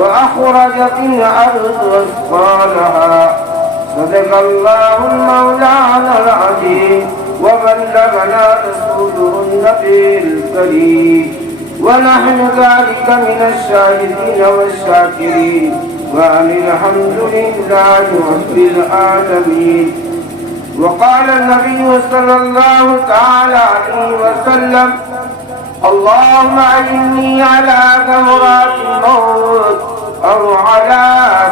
وأخرجت الأرض أثقالها صدق الله المولانا العظيم وبلغنا رسوله النبي الكريم ونحن ذلك من الشاهدين والشاكرين وأن الحمد لله رب العالمين. وقال النبي صلى الله تعالى عليه وسلم: اللهم أعني على ثمرات الموت أو على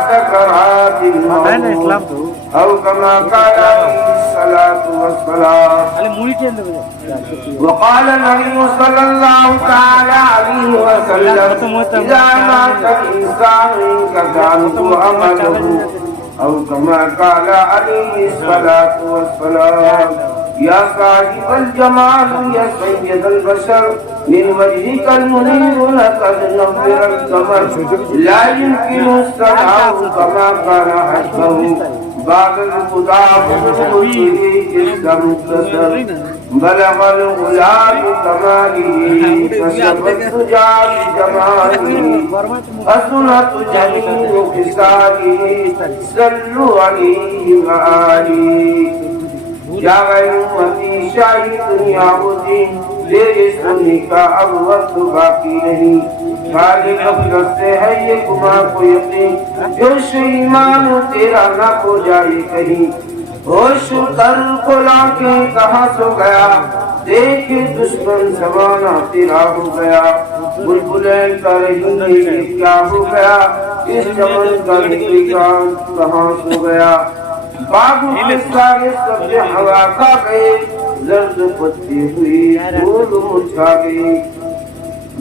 سكرات الموت أو كما قال عليه الصلاة والسلام. وقال النبي صلى الله تعالى عليه وسلم: إذا مات الإنسان انقطع عنه عمله أو كما قال عليه الصلاة والسلام. يا صاحب الجمال يا سيد البشر من وجهك المنير لقد نور القمر لا يمكن السماء كما قال حسبه بعد الخدا بحبه اسم مختصر بلغ الغلام كماله كشف الدجى بجماله حسنت جميع خصاله صلوا عليه وآله. یا غیر امتی شاہی دنیا ہوتی میرے سننے کا اب وقت باقی نہیں. خالی غفلت سے ہے یہ گماں کو یقین جوش ایمان تیرا نہ ہو جائے کہیں. ہوش کر کو لا کے کہاں سو گیا دیکھ دشمن زمانہ تیرا ہو گیا. بلبلیں کر رہی یہ کیا ہو گیا اس چمن کا نکلان کہاں سو گیا. باغ سارے سبز ہوا کھا گئے زرد پتے ہوئی پھول مرجھا گئے.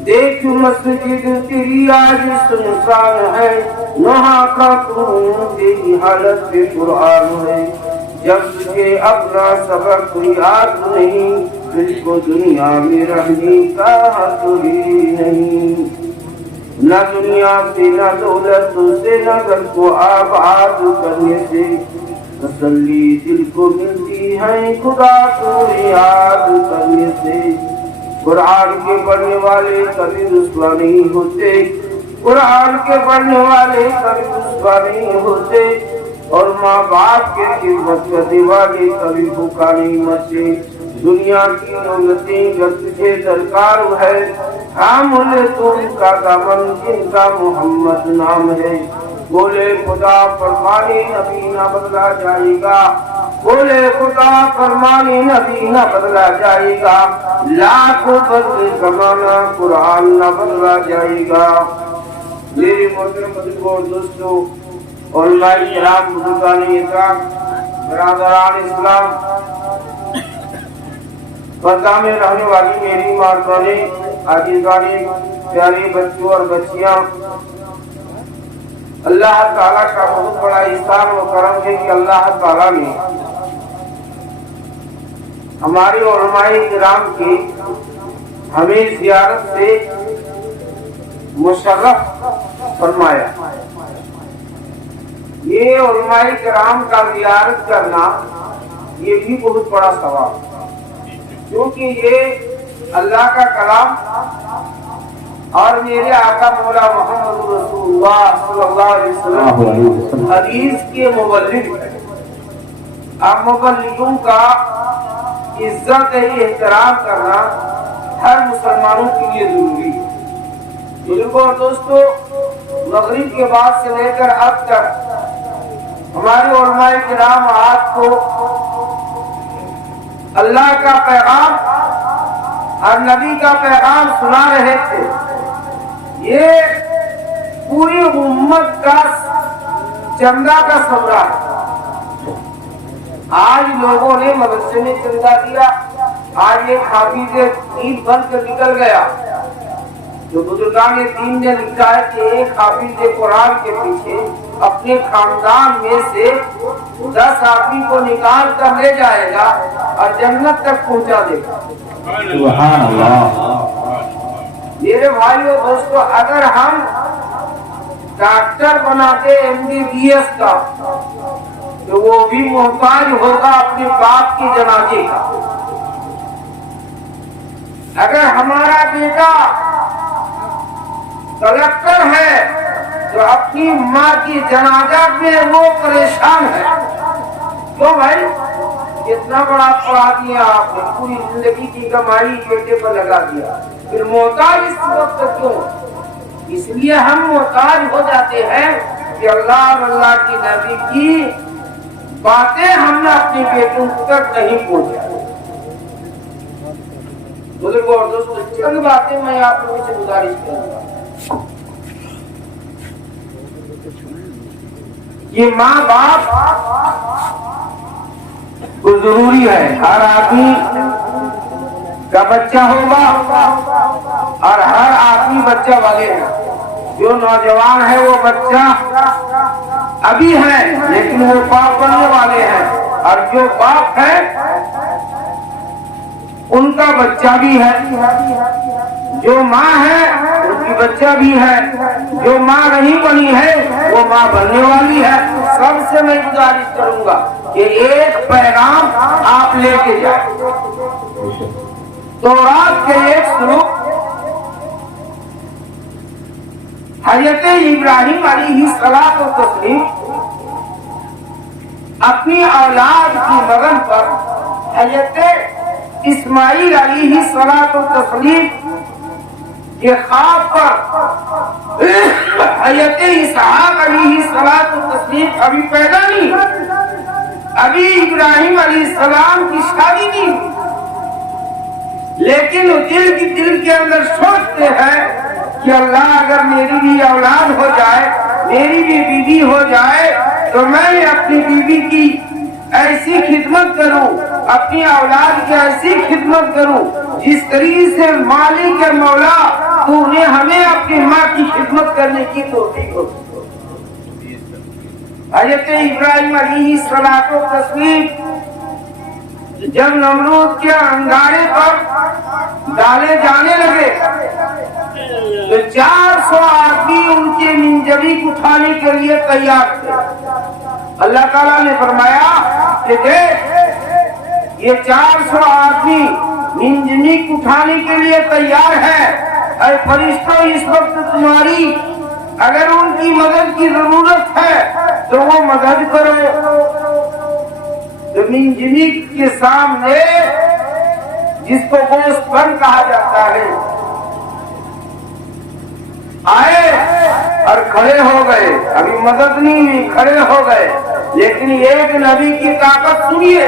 دیکھ مسجد تیری آج سنسان ہے وہاں خاتون تیری حالت پہ قرآن ہے. جب تجھے اپنا سبق یاد نہیں تجھ کو دنیا میں رہنے کا حق ہی نہیں. نہ دنیا سے نہ دولت سے نہ گھر کو آباد کرنے سے تسلی دل کو ملتی ہے خدا کو یاد کرنے سے. قرآن کے پڑھنے والے کبھی رسوا نہیں ہوتے قرآن کے پڑھنے والے کبھی رسوا نہیں ہوتے اور ماں باپ کے خدمت کرنے والے کبھی بھوکا نہیں مرتے. دنیا کی دولتیں جب تجھے درکار ہے تھام لے تم کا دامن جن کا محمد نام ہے. بولے خدا فرمانے نبی نہ بدلا جائے گا بولے خدا فرمانے نبی نہ بدلا جائے گا. لاکھوں بدل زمانہ قرآن نہ بدلا جائے گا. میرے محترم بزرگوں دوستوں علماء کرام بزرگان اکرام برادران اسلام پردہ میں رہنے والی میری ماں عزیزان پیارے بچوں اور بچیاں، اللہ تعالیٰ کا بہت بڑا احسان و کرم ہے کہ اللہ تعالیٰ نے ہمارے علماء کرام کی ہمیں زیارت سے مشرف فرمایا. یہ علماء کرام کا زیارت کرنا یہ بھی بہت بڑا ثواب، کیونکہ یہ اللہ کا کلام اور میرے آقا مولا محمد رسول اللہ صلی اللہ علیہ وسلم حدیث کے مبلغ ہے. اب مبلغوں کا عزت احترام کرنا ہر مسلمانوں کے لیے ضروری ہے. بزرگوں اور دوستوں، مغرب کے بعد سے لے کر اب تک ہمارے علماء کرام آپ کو اللہ کا پیغام اور نبی کا پیغام سنا رہے تھے. یہ پوری امت کا چندہ کا سودا ہے. آج لوگوں نے مدرسے میں چندہ دیا، آج یہ کھاپی سے عید بن کر نکل گیا. جو بزرگان دین نے لکھا ہے کہ ایک حافظ قرآن کے پیچھے اپنے خاندان میں سے 10 آدمی کو نکال کر لے جائے گا اور جنت تک پہنچا دے گا. سبحان اللہ. میرے بھائیو دوستو، اگر ہم ڈاکٹر بناتے MBBS کا تو وہ بھی محتاج ہوگا اپنے باپ کی جنازے کا. اگر ہمارا بیٹا کلکٹر ہے تو اپنی ماں کی جنازہ میں وہ پریشان ہے. کیوں بھائی؟ اتنا بڑا پڑھا دیا آپ نے، پوری زندگی کی کمائی بیٹے پر لگا دیا، پھر محتاج اس وقت کیوں؟ اس لیے ہم محتاج ہو جاتے ہیں کہ اللہ اور اللہ کی نبی کی باتیں ہم نے اپنی بیٹوں تک نہیں پہنچائی. بزرگوں اور دوستوں، چند باتیں میں آپ لوگوں سے گزارش کروں گا. یہ ماں باپ کو ضروری ہے. ہر آدمی کا بچہ ہوگا اور ہر آدمی بچہ والے ہیں. جو نوجوان ہے وہ بچہ ابھی ہے لیکن وہ باپ بننے والے ہیں، اور جو باپ ہے ان کا بچہ بھی ہے. جو ماں ہے ان کی بچہ بھی ہے. جو ماں نہیں بنی ہے وہ ماں بننے والی ہے. سب سے میں گزارش کروں گا کہ ایک پیغام آپ لے کے جائیں. تورات کے ایک سلوک حضرت ابراہیم علیہ الصلوۃ والتسلیم اپنی اولاد کی مرن پر حضرت اسماعیل علیہ الصلوۃ والتسلیم کے خواب پر حضرت اسحاق علیہ الصلوۃ والتسلیم ابھی پیدا نہیں، ابھی ابراہیم علیہ السلام کی شادی نہیں، لیکن وہ دل کے اندر سوچتے ہیں کہ اللہ اگر میری بھی اولاد ہو جائے، میری بھی بیوی ہو جائے تو میں اپنی بیوی کی ایسی خدمت کروں، اپنی اولاد کی ایسی خدمت کروں جس طریقے سے مالک مولا تو نے ہمیں اپنی ماں کی خدمت کرنے کی توفیق ہو. حضرت ابراہیم علیہ الصلوۃ والتسلیم جب نمرود کے انگارے پر ڈالے جانے لگے تو 400 آدمی ان کے منجنیق اٹھانے کے لیے تیار تھے. اللہ تعالیٰ نے فرمایا کہ دیکھ یہ 400 آدمی منجنیق اٹھانے کے لیے تیار ہے. اے فرشتوں، اس وقت تمہاری اگر ان کی مدد کی ضرورت ہے تو وہ مدد کرو. منجنیق کے سامنے جس کو گوشت بن کہا جاتا ہے آئے اور کھڑے ہو گئے. ابھی مدد نہیں ہوئی، کھڑے ہو گئے. لیکن ایک نبی کی طاقت سنیے،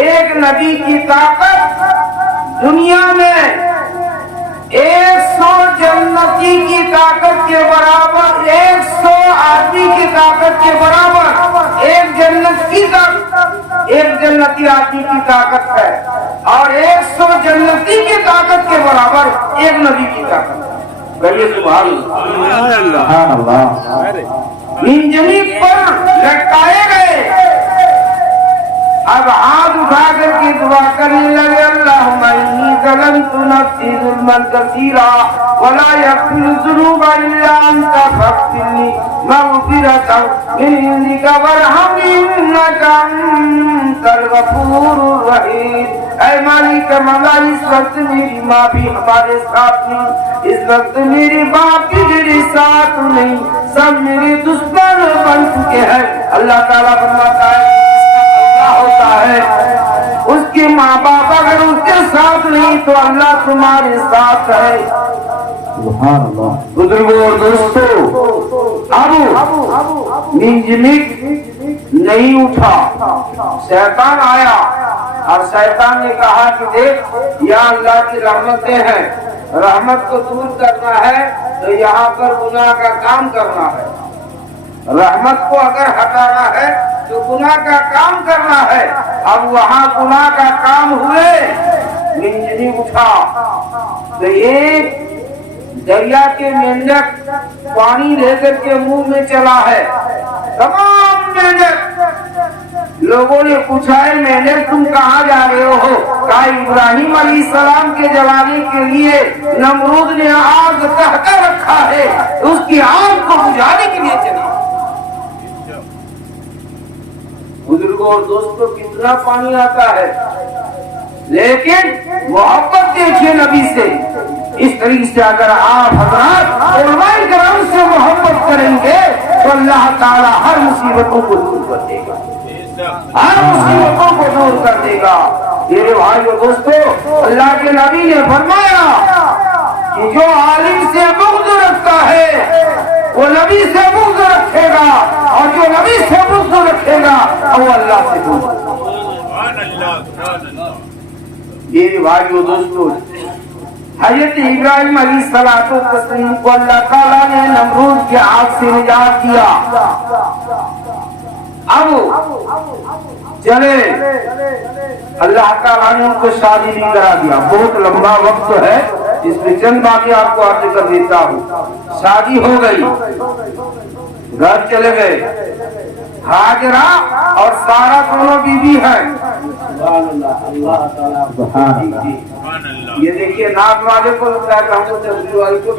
ایک نبی کی طاقت دنیا میں 100 جنتی کی طاقت کے برابر، 100 آدمی کی طاقت کے برابر ایک جنت کی طاقت، ایک جنتی آدمی کی طاقت ہے، اور 100 جنتی کی طاقت کے برابر ایک نبی کی طاقت ہے. سبحان اللہ. منجنیق پر لٹکائے گئے. اب ہاتھ اٹھا کر کے دعا کرنے لگے، اللہم انی ظلمت نفسی ظلما کثیرا ولا یغفر الذنوب الا انت فاغفر لی مغفرۃ من عندک وارحمنی انک انت الغفور الرحیم. اے مالک مولا، اس وقت میری ماں بھی ہمارے ساتھ نہیں، اس وقت میری باپ بھی میرے ساتھ نہیں، سب میرے دشمن بن چکے ہیں. اللہ تعالیٰ فرماتا ہے ہوتا ہے اس کی ماں باپ اگر اس کے ساتھ نہیں تو اللہ تمہارے ساتھ ہے. سبحان اللہ. بزرگوں اور دوستوں، اب منجنیق نہیں اٹھا. شیطان آیا اور شیطان نے کہا کہ دیکھ یا اللہ کی رحمتیں ہیں، رحمت کو دور کرنا ہے تو یہاں پر گناہ کا کام کرنا ہے، رحمت کو اگر ہٹانا ہے تو گناہ کا کام کرنا ہے. اب وہاں گناہ کا کام ہوئے، منجنیق اٹھا تو ایک دریا کے مینڈک پانی لے کر کے منہ میں چلا ہے. تمام مینڈک لوگوں نے پوچھا ہے مینڈک تم کہاں جا رہے ہو؟ کہا ابراہیم علیہ السلام کے جلانے کے لیے نمرود نے آگ کہتا رکھا ہے، اس کی آگ کو بجھانے کے لیے چلا. بزرگوں اور دوستوں، کتنا پانی آتا ہے، لیکن محبت دیکھیے نبی سے. اس طریقے سے اگر آپ حضرات علماء کرام تو اللہ تعالیٰ ہر مصیبتوں کو دور کر دے گا، ہر مصیبتوں کو دور کر دے گا۔ میرے بھائیو دوستو، اللہ کے نبی نے فرمایا کہ جو عالم سے بغض رکھتا ہے وہ نبی سے بغض رکھے گا، اور جو نبی سے بغض رکھے گا وہ اللہ سے بغض رکھے گا۔ میرے بھائیو دوستو، حضرت ابراہیم علیہ الصلوۃ والتسلیم کو اللہ تعالیٰ نے نمرود کے آگ سے نجات دیا۔ اب چلے اللہ تعالیٰ نے ان کو شادی بھی کرا دیا۔ بہت لمبا وقت ہے، اس میں چند باتیں آپ کو عرض کر دیتا ہوں۔ شادی ہو گئی، گھر چلے گئے، ہاجرہ اور سارا دونوں بیوی ہیں۔ یہ دیکھیے ناک والے کو لگتا ہے کہ ہم کو تبدیل والے کو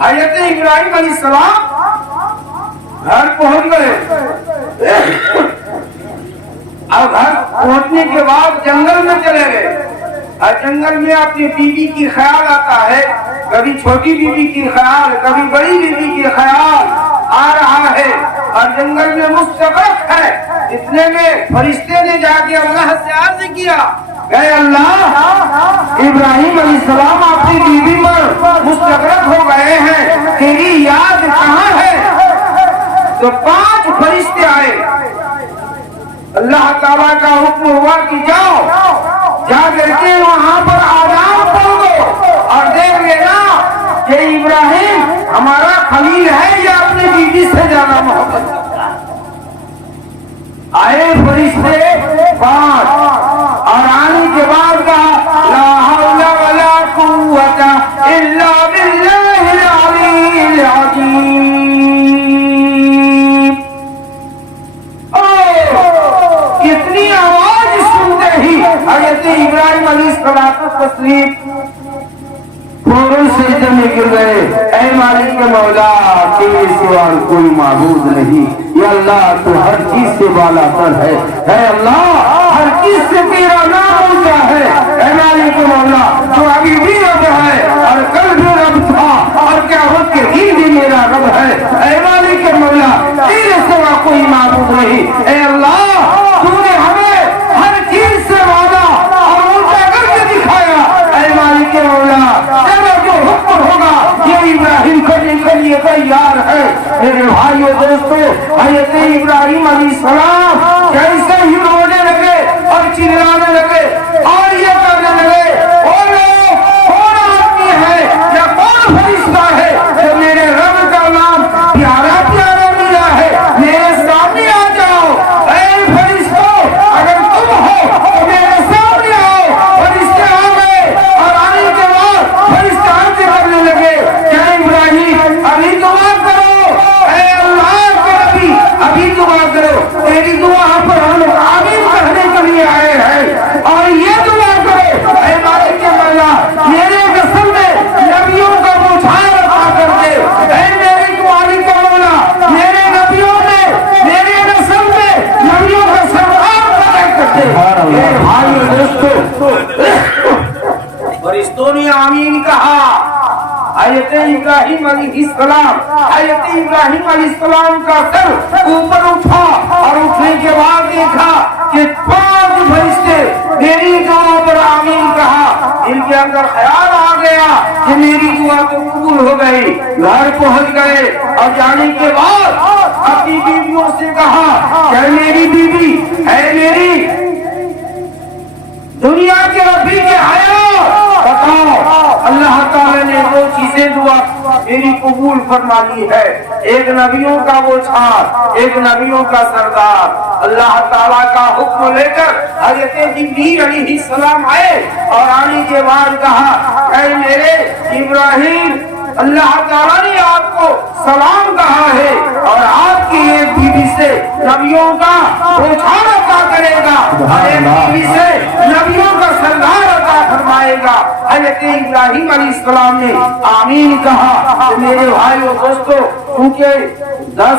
حضرت ابراہیم علیہ السلام گھر پہنچ گئے۔ اب گھر پہنچنے کے بعد جنگل میں چلے گئے، اور جنگل میں اپنی بیوی کی خیال آتا ہے، کبھی چھوٹی بیوی کی خیال، کبھی بڑی بیوی کی خیال آ رہا ہے، اور جنگل میں مستغرق ہے۔ اتنے میں فرشتے نے جا کے اللہ سے عرض کیا، اے اللہ، ابراہیم علیہ السلام اپنی بیوی پر مستغرق ہو گئے ہیں، تیری یاد کہاں ہے؟ تو 5 فرشتے آئے۔ اللہ تعالیٰ کا حکم ہوا کہ جاؤ، جا کر کے وہاں پر آداب پڑھو اور دیکھ لینا کہ ابراہیم ہمارا خلیل ہے یا اپنی بیوی سے زیادہ محبت کرتا ہے۔ آئے فرشتے 5، اور آنے کے بعد کہا لا حول ولا قوت الا باللہ العلی العظیم۔ کتنی آواز سنتے ہی حضرت ابراہیم علیہ السلام فوراً سجدے میں گر گئے۔ اے مالک مولا، تیرے سوا کوئی معبود نہیں، یا اللہ تو ہر چیز سے بالا تر ہے، اے اللہ ہر چیز سے تیرا نام اونچا ہے، اے مالک مولا تو ابھی بھی رب ہے اور کل بھی رب تھا اور قیامت کے دن بھی میرا رب ہے، اے مالک مولا تیرے سوا کوئی معبود نہیں، اے اللہ تو نے ہمیں ہر چیز سے بالا اور اونچا کر کے دکھایا، اے مالک مولا تیرا جو حکم ہوگا یہ ابراہیم کرنے کے لیے تیار ہے۔ میرے بھائیو دوستو، حضرت ابراہیم علیہ السلام جیسے ہی رونے لگے اور چلانے لگے اور یہ کرنے لگے، او لوگ کون آدمی ہے یا کون فرشتہ ہے جو میرے رب کا نام پیارا پیارا ملا ہے، میرے سامنے آ جاؤ۔ اے فرشتوں، اگر تم ہو تو میرے سامنے آؤ۔ فرشتے آ گئے، اور آنے کے بعد فرشتے عرض کرنے لگے کہ ابراہیم ابھی دعا کرو، اے اللہ کے نبی ابھی دعا کرو، تیری دعا پر ہم لوگ آمین کہنے کے لیے آئے ہیں، اور یہ دعا کرو اے مالک مولا میرے نسل میں نبیوں کا بوچھار عطا کر دے، اے میرے مالک مولا میرے نبیوں میں، میرے نسل میں نبیوں کا سردار پیدا کر دے۔ میرے بھائیو دوستو، فرشتوں نے آمین کہا۔ حضرت ابراہیم علیہ السلام، حضرت ابراہیم علیہ السلام کا سر اوپر اٹھا، اور اٹھنے کے بعد دیکھا کہ 5 فرشتے میری دعا پر آمین کہا۔ ان کے اندر خیال آ گیا کہ میری دعا تو قبول ہو گئی۔ گھر پہنچ گئے، اور جانے کے بعد اپنی بیویوں سے کہا کہ میری بیوی ہے، میری دنیا کے رفیق حیات، بتاؤ اللہ تعالیٰ نے 2 چیزیں دعا میری قبول فرما لی ہے، ایک نبیوں کا بوچھار، ایک نبیوں کا سردار۔ اللہ تعالیٰ کا حکم لے کر حضرت جبریل علیہ السلام آئے، اور آنے کے بعد کہا اے میرے ابراہیم، اللہ تعالیٰ نے آپ کو سلام کہا ہے، اور آپ کی ایک بیوی سے نبیوں کا بوچھار عطا کرے گا، اور ایک بیوی سے نبیوں کا سردار عطا فرمائے گا۔ حضرت ابراہیم علیہ السلام نے آمین کہا۔ میرے بھائیو دوستو، کیونکہ 10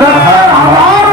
70,000